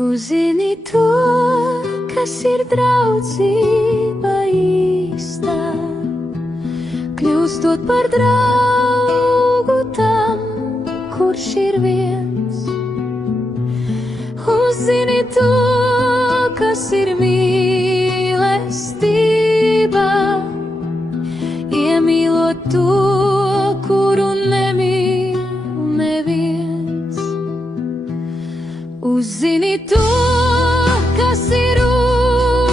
Uzzini to, kas ir draudzība īsta, kļūstot par draugu tam, kurš ir viens. Uzzini to, kas ir mīlestība, iemīlot to, kuru nemīl neviens. Uzzini to, kas ir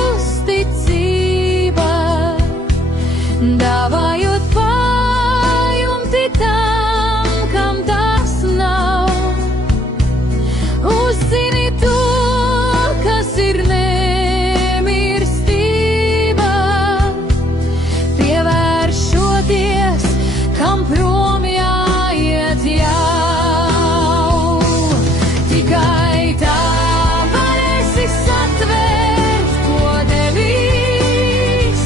uzticība, dāvājot pajumti tam, kam tas nav. Uzzini to, kas ir nemirstība, pievēršoties, kam prom jāiet jau. Tikai tā varēsi satvērt, ko devīs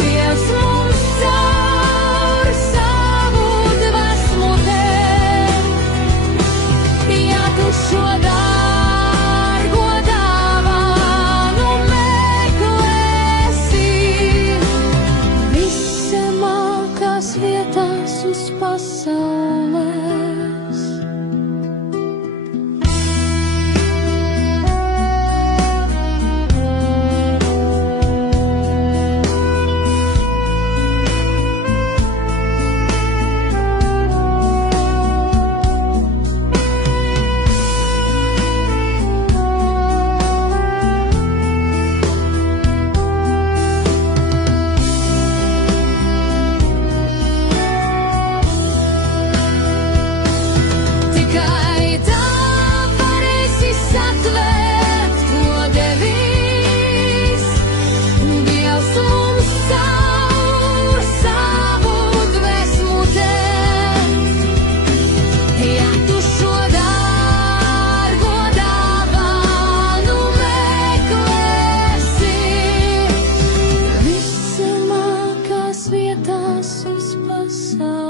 Dievs mums caur savu dvēsmu dēļ. Ja tu šo dārgo dāvanu meklēsi viszemākās vietās uz pasaules. Tikai tā varēsi satvērt, ko devīs Dievs mums caur savu dvēsmu dēļ. Ja tu šo dārgo dāvanu meklēsi viszemākās vietās uz pasaules.